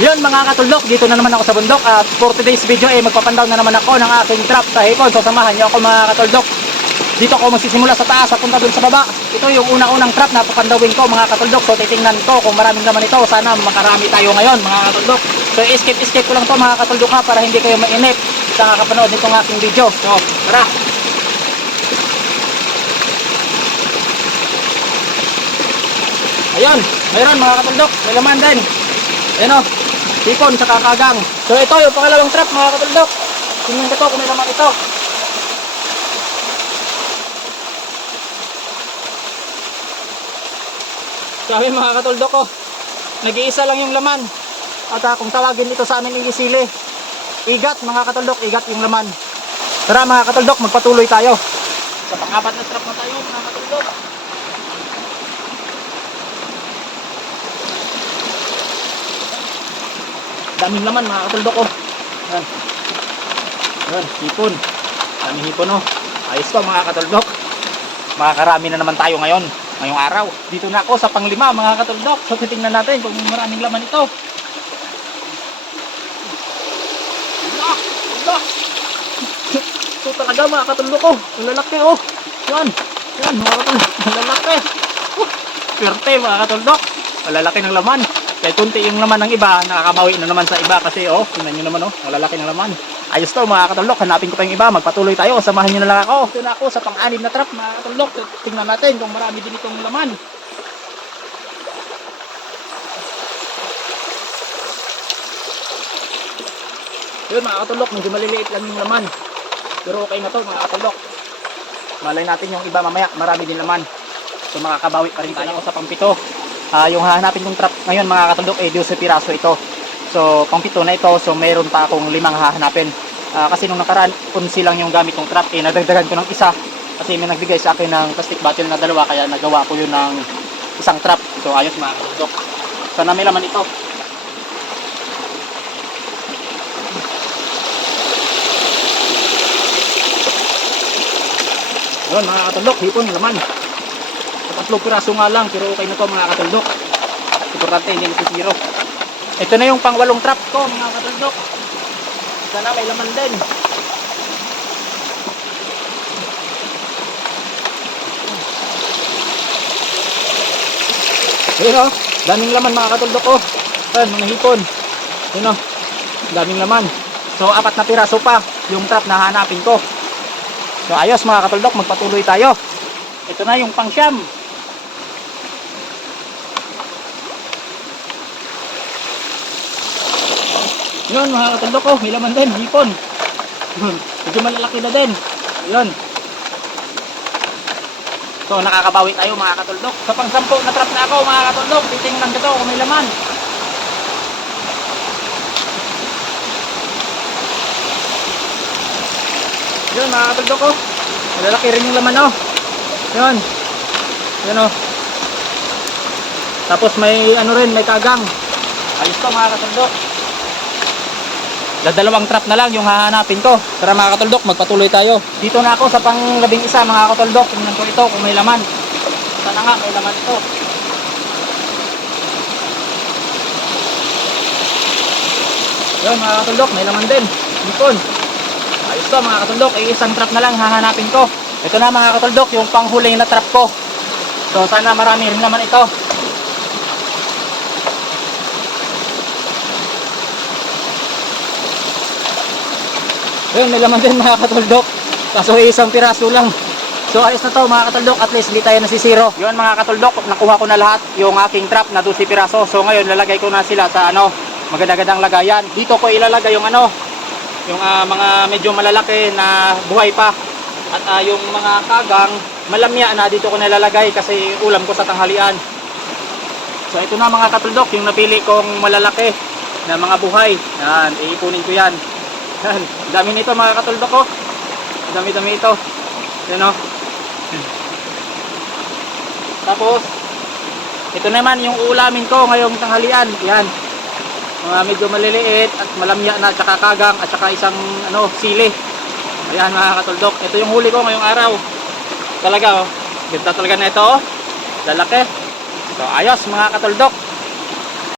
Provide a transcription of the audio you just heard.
Yun mga katuldok, dito na naman ako sa bundok at for today's video magpapandaw na naman ako ng aking trap sa hipon. So samahan nyo ako mga katuldok. Dito ako magsisimula sa taas at punta dun sa baba. Ito yung unang-unang trap na papandawin ko mga katuldok. So titingnan ko kung maraming naman ito. Sana makarami tayo ngayon mga katuldok. So escape ko lang to mga katuldok ha, para hindi kayo mainip sa kakapanood nitong aking video. So tara. Ayun, mayroon mga katuldok, may laman din. Ayun o, hipon sa kakagang. So ito yung pangalawang trap mga katuldok. Tingnan ko to kung may laman ito. Sabi mga katuldok ko, nag-iisa lang yung laman. At kung tawagin ito sa amin igisili, igat mga katuldok, igat yung laman. Tara mga katuldok, magpatuloy tayo. Sa pang-apat na trap na tayo mga katuldok. Daming laman mga katuldok ko. Yan. Yan, hipon. Daming hipon oh. Ayos to mga katuldok. Makakarami na naman tayo ngayong araw. Dito na ako sa panglima mga katuldok. So titingnan natin kung maraming laman ito. Ito talaga mga katuldok ko. Ang lalaki oh. Yan. Yan mga katuldok. Ang lalaki. Swerte mga katuldok. Malalaki ng laman. Kaya kunti yung laman ng iba, nakakabawi na naman sa iba kasi oh, tingnan nyo naman oh, malalaki ng laman. Ayos to mga katulok, hanapin ko pa yung iba, magpatuloy tayo, samahan nyo na lang ako. Ito na ako sa pang-anim na trap mga katulok, tingnan natin kung marami din itong laman. Yun mga katulok, medyo maliliit lang yung laman. Pero okay na to mga katulok. Malay natin yung iba mamaya, marami din laman. So makakabawi pa rin tayo sa pang-pito. Yung hahanapin kong trap ngayon mga katundok 12 piraso ito. So pang-pito na ito, so mayroon pa akong 5 hahanapin. Kasi nung nakaraan 11 lang yung gamit kong trap, nadagdagan ko ng isa kasi may nagbigay sa akin ng plastic bottle na 2, kaya nagawa ko yun ng isang trap. So ayos mga katundok, sana may laman ito. Yun mga katundok, hipon laman. 3 piraso nga lang, pero okay na to mga katuldok. Importante hindi nasisiro. Ito na yung pang-8 trap ko mga katuldok. Sana may laman din. Ayun o, daming laman mga katuldok ko. Ayun, mga hipon. Ayun o, daming laman. So 4 na piraso pa yung trap na hanapin ko. So ayos mga katuldok, magpatuloy tayo. Ito na yung pang-siyam. Yun mga katulok ko, may laman din, hipon. Medyo malalaki na din. Yun. So nakakabawi tayo mga katulok. Sa pang-10 na trap na ako mga katulok, titingnan ko to kung may laman. Yun mga katulok ko, malalaki rin yung laman oh. Yun. Yun oh. Tapos may ano rin, may kagang. Ayos to mga katulok. Dalawang trap na lang yung hahanapin ko. Tara mga katuldok, magpatuloy tayo. Dito na ako sa pang-11 mga katuldok. Tingnan ko ito kung may laman. Sana nga may laman ito. Yun mga katuldok, may laman din. Hipon. Ayos to mga katuldok, isang trap na lang hahanapin ko. Ito na mga katuldok, yung panghuling na trap ko. So sana marami rin naman ito. Ayun, may laman din mga katuldok. Kaso isang piraso lang. So ayos na to mga katuldok, at least hindi tayo nasisiro. Yun mga katuldok, nakuha ko na lahat yung aking trap na 12 piraso. So ngayon lalagay ko na sila sa maganda-gandang lagayan. Dito ko ilalagay yung yung mga medyo malalaki na buhay pa. At yung mga kagang malamya na dito ko nilalagay kasi ulam ko sa tanghalian. So ito na mga katuldok, yung napili kong malalaki na mga buhay. Yan, iipunin ko yan. Yan, dami nito mga katuldok ko. Dami-dami ito. Yan o. Tapos ito naman yung ulamin ko ngayong tanghalian. Yan. Mga medyo maliliit at malamya na, tsaka kagang at tsaka isang sili. Ayan mga katuldok. Ito yung huli ko ngayong araw. Talaga oh. Ganda talaga na ito oh. Lalaki. So ayos mga katuldok.